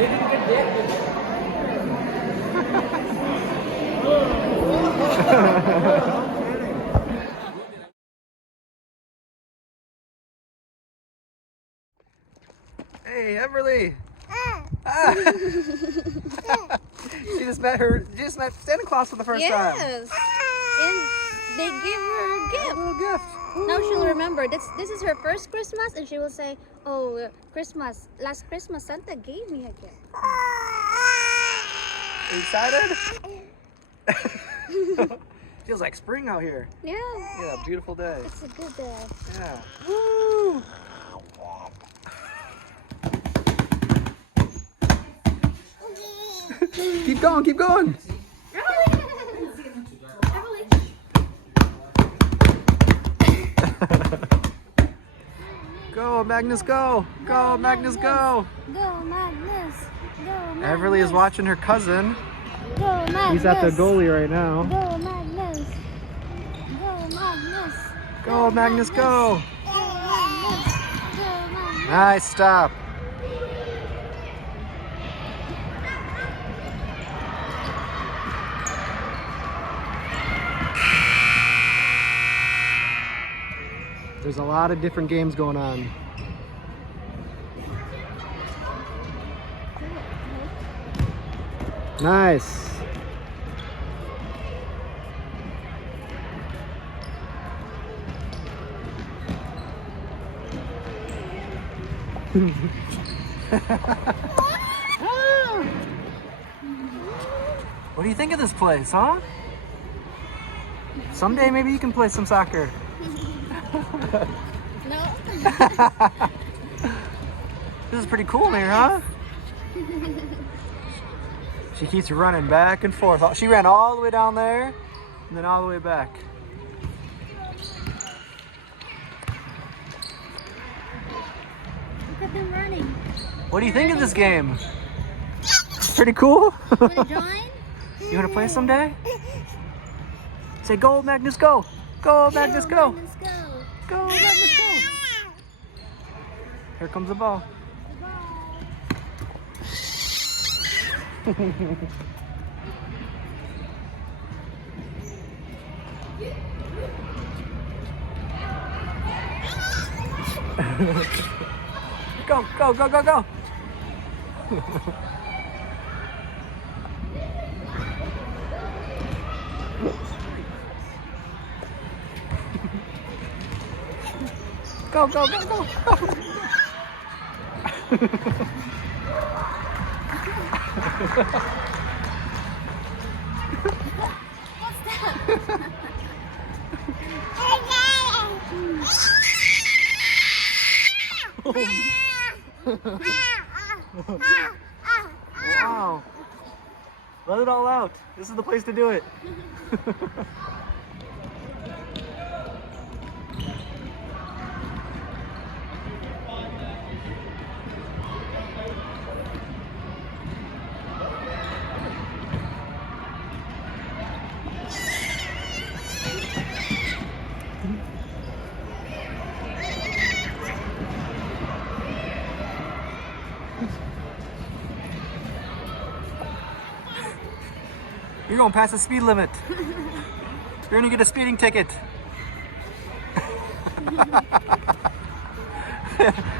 Hey, Everly! Ah. She just met Santa Claus for the first time. Yes, and they give her a gift. A little gift. Now she'll remember. This is her first Christmas, and she will say, "Oh, Christmas! Last Christmas, Santa gave me a gift." Are you excited? Feels like spring out here. Yeah. Yeah, beautiful day. It's a good day. Yeah. Woo! Keep going, keep going. Go, Magnus, go. Go, Magnus, go. Go, Magnus. Go, Magnus. Everly is watching her cousin. Go, Magnus. He's at the goalie right now. Go, Magnus. Go, Magnus. Go, Magnus, go. Go, Magnus. Go, Magnus. Nice stop. There's a lot of different games going on. Nice. What do you think of this place, huh? Someday maybe you can play some soccer. No. This is pretty cool here, huh? She keeps running back and forth. She ran all the way down there and then all the way back. Look at them running. What do you think of this game? Pretty cool? Wanna join? You wanna play someday? Say go, Magnus, go! Go, Magnus, go! Magnus, go. Go, Magnus, go! Here comes the ball. Go, go, go, go, go! Go, go, go, go, go! What's that? Wow! Let it all out. This is the place to do it. You're going past the speed limit. You're gonna get a speeding ticket.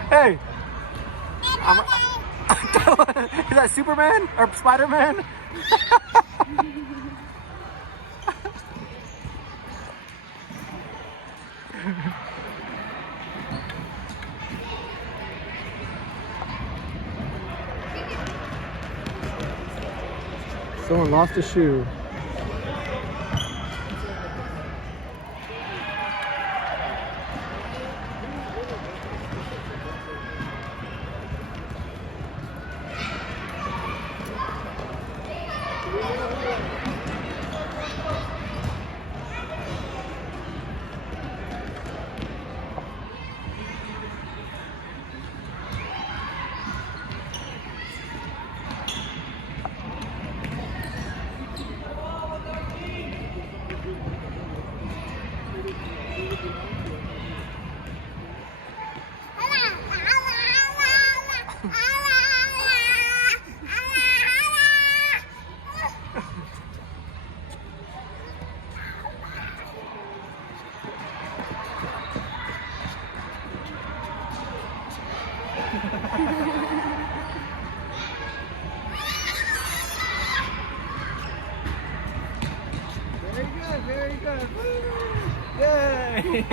Hey! Is that Superman or Spider-Man? Someone lost a shoe. Hi!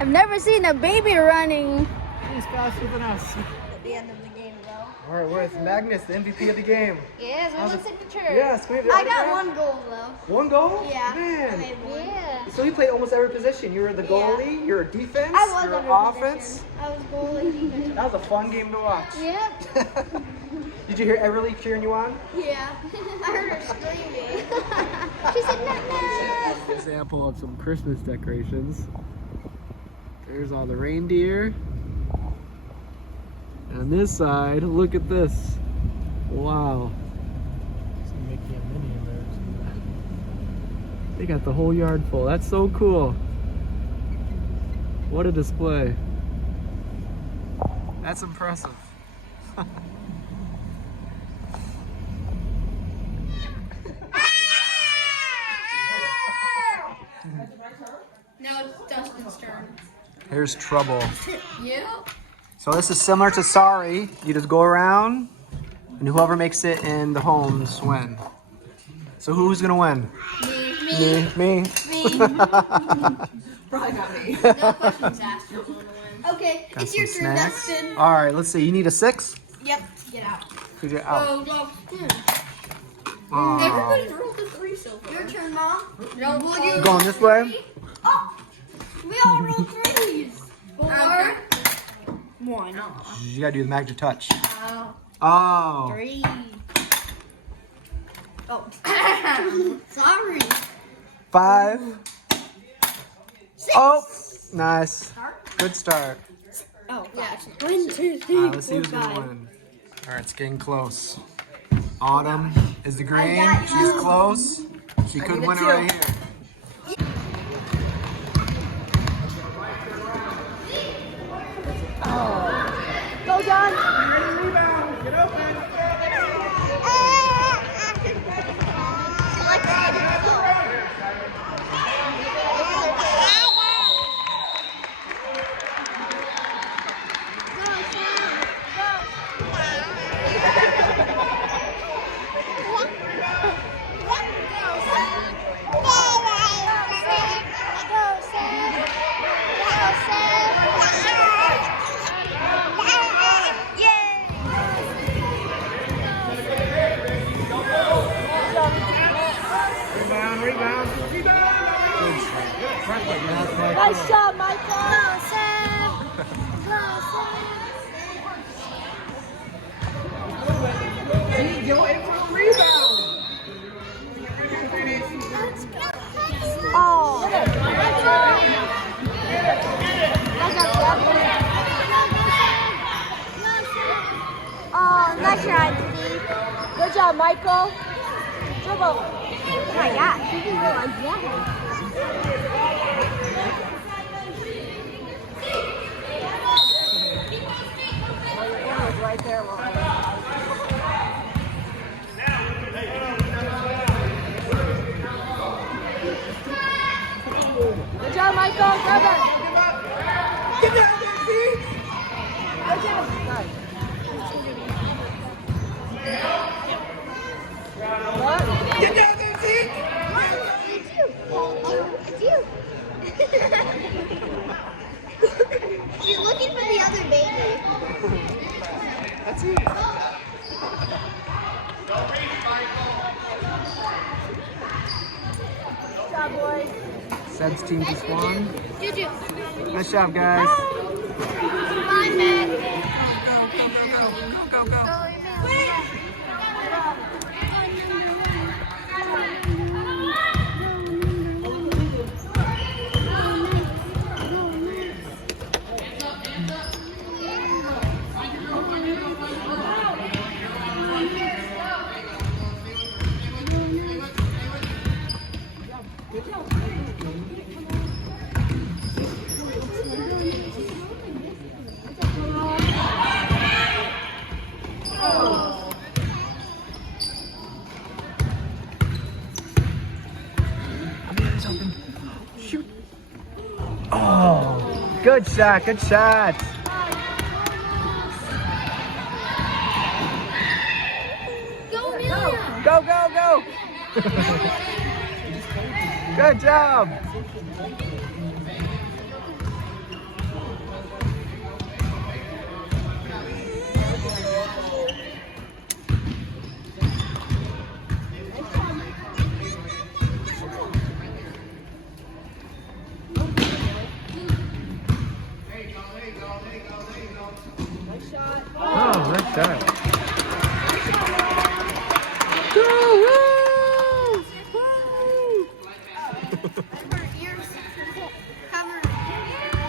I've never seen a baby running. He's faster than us. At the end of the game, though. All right, where's Magnus, the MVP of the game? Yes, we want signature. Yes, can we have the I got autograph? one goal, though. One goal? Yeah. Man. Yeah. So you played almost every position. You were the goalie, you were defense, I was you were under offense. position. I was goalie defense. That was a fun game to watch. Yep. Did you hear Everly cheering you on? Yeah. I heard her screaming. She said, "No!" Example of some Christmas decorations. There's all the reindeer. And on this side, look at this. Wow. They got the whole yard full. That's so cool. What a display. That's impressive. Now it's Dustin's turn. Here's trouble. Yep. So this is similar to Sorry. You just go around, and whoever makes it in the homes win. So who's gonna win? Me. Probably not me. No questions asked. Okay, Got it's some your turn, snacks. Dustin. All right, let's see. You need a 6? Yep, get out. Cause you're out. Go. Aw. Everybody's rolled a 3 so far. Your turn, Mom. No, will you? Going this way? Oh, we all rolled 3s. 4. 1. You gotta do the magic touch. Oh. Oh. 3. Oh. Sorry. 5. 6. Oh, nice. Good start. Oh, yeah. 1, 2, 3, Let's see who's gonna win. All right, it's getting close. Autumn is the green. got you. She's close. She could need a win it 2. right here. Go, John. Rebound. Get open. Rebound. Nice job, Michael. Go, Sam. Go, Sam. Go in for a rebound. Oh. Oh, nice try, Judy. Good job, Michael. Dribble. Oh my gosh, you can go like that. Right there. Good job, Michael. Grab it. Get down there, Pete. Get down there, Pete. It's you. It's you. She's looking for the other baby. That's it. Good job, boys. Seb's team just won. Juju. Nice job, guys. Bye, man. Go, go, go. Good shot, good shot. Go, Amelia. Go, go, go. Good job. Oh, nice shot.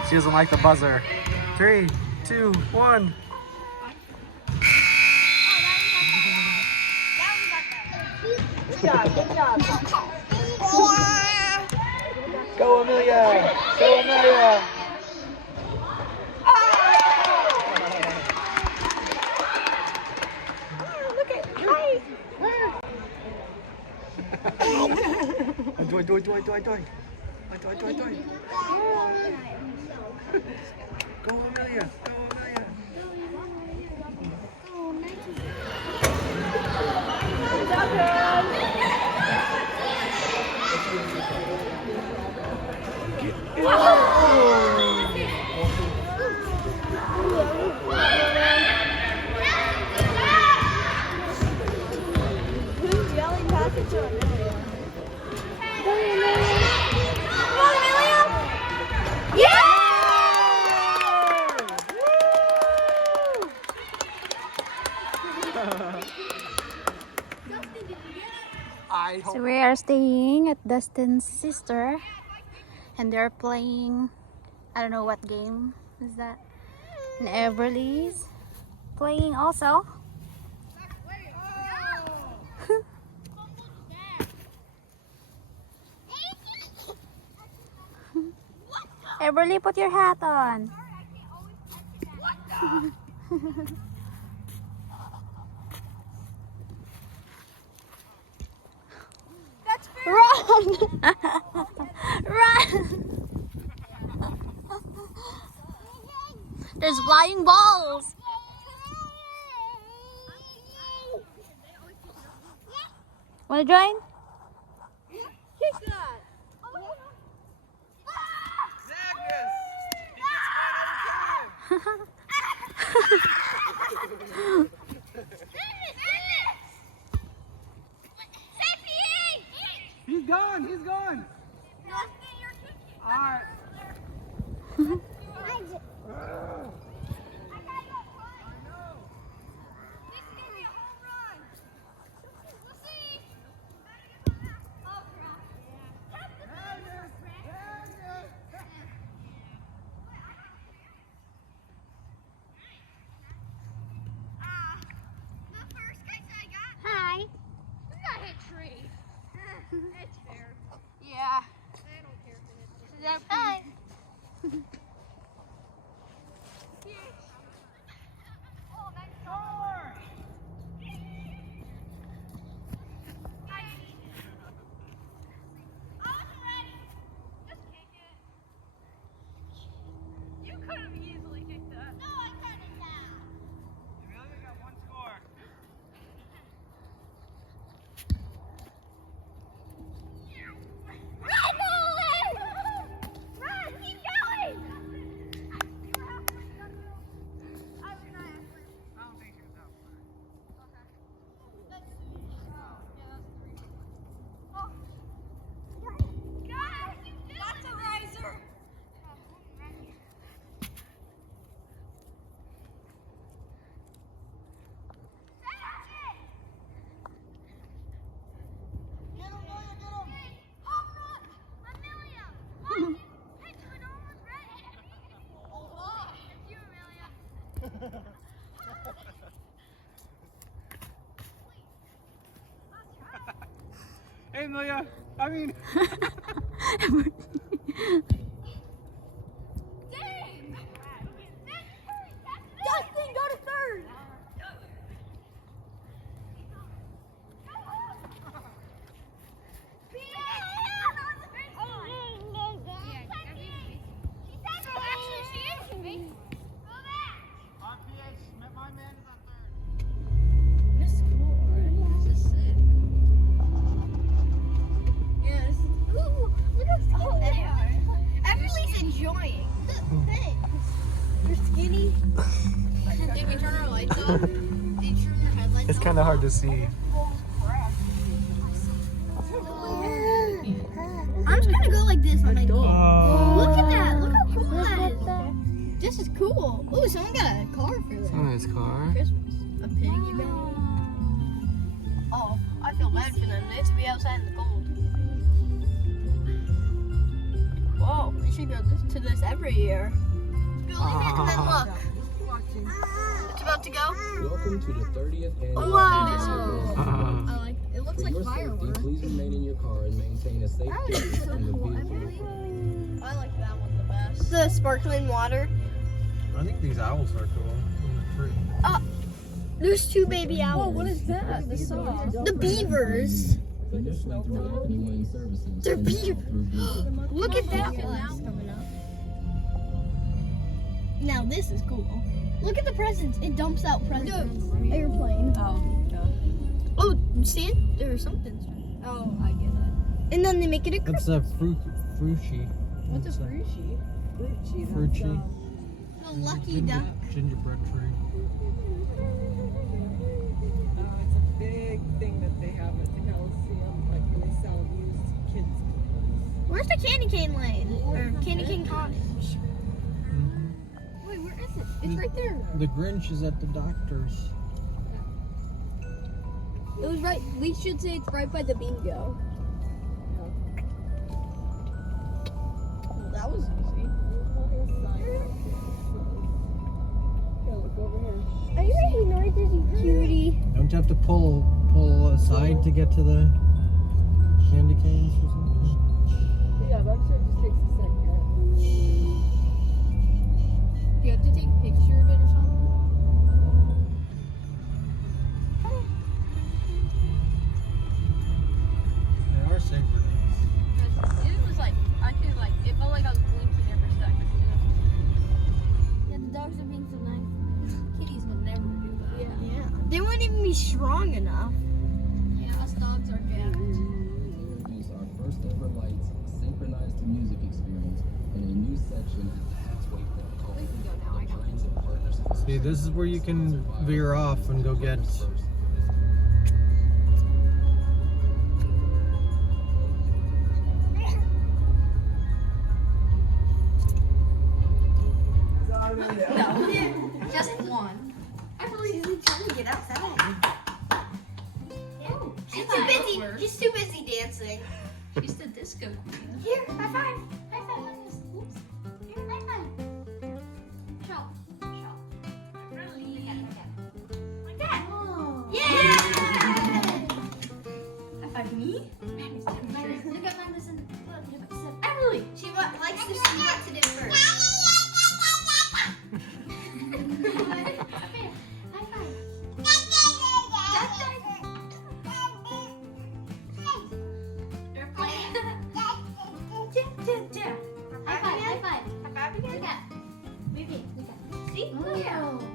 She doesn't like the buzzer. 3, 2, 1. Good job, good job. Go, Amelia. Go, Amelia. Doy. Go, Amelia. Go, Amelia. Who's yelling past it to Amelia? Go, Amelia. Go, Amelia. Yeah! So we are staying at Dustin's sister, and they're playing, I don't know what game is that, and Everly's playing also. Everly, put your hat on. Run! Run! There's flying balls. Wanna join? Kick that. He's gone. He's gone. All right. Hi. It's fair. Yeah. I don't care if it is. Hi. You could have easily kicked that. No, I cut it down. Amelia got one score. Run, Nolan! Run, keep going! I don't think she was out. That's a riser. Hey, Amelia. I mean. Dustin, go to third. Actually, she It's kind of hard to see. I'm just gonna go like this on my door. Look at that. Look how cool that is. This is cool. Oh, someone got a car for this. It's a nice car. Christmas. A piggy bank. Oh, I feel bad for them. They have to be outside in the cold. Whoa, we should go to this every year. Go like that and then look. It's about to go. Welcome to the 30th annual. Wow. I I like it. It looks like fireworks. Please remain in your car and maintain a safe distance from the vehicle. I like that one the best. The sparkling water. I think these owls are cool. There's two baby owls. Whoa, what is that? The beavers. They're beavers. Look at that one. Now this is cool. Look at the presents. It dumps out presents. Airplane. Oh, see? There's something. Oh, I get it. And then they make it a It's a fruity. What's a fruity? Fruity. A lucky duck. Gingerbread tree. It's a big thing that they have at the Coliseum, like when they sell used kids' toys. Where's the candy cane lane? Or candy cane cottage? Wait, where is it? It's right there. The Grinch is at the doctor's. It was right. We should say it's right by the bingo. Well, that was easy. Look over here. Are you making noises, you cutie? Don't you have to pull aside to get to the candy canes or something? Yeah, but I'm sure it just takes a second. Do you have to take a picture of it or something? They are synchronous. It was like, I could like, it felt like I was blinking every second. Yeah, the dogs are being so nice. Kitties would never do that. Yeah. They wouldn't even be strong enough. Yeah, us dogs are jacked. Introduce our first ever lights synchronized to music experience in a new section at the halfway point. We can go now, I got Kinds of partners. See, this is where you can veer off and go get. Just one. She's trying to get outside. She's too busy dancing. She's the disco queen. Here, high five. High five on this. Oops. Here, high five. Show. Really? Like that. Yeah! High five me. Look at Madison. Emily. She likes to see what's it in first. High five. High five. High five. High five again. Look at. See? Look at.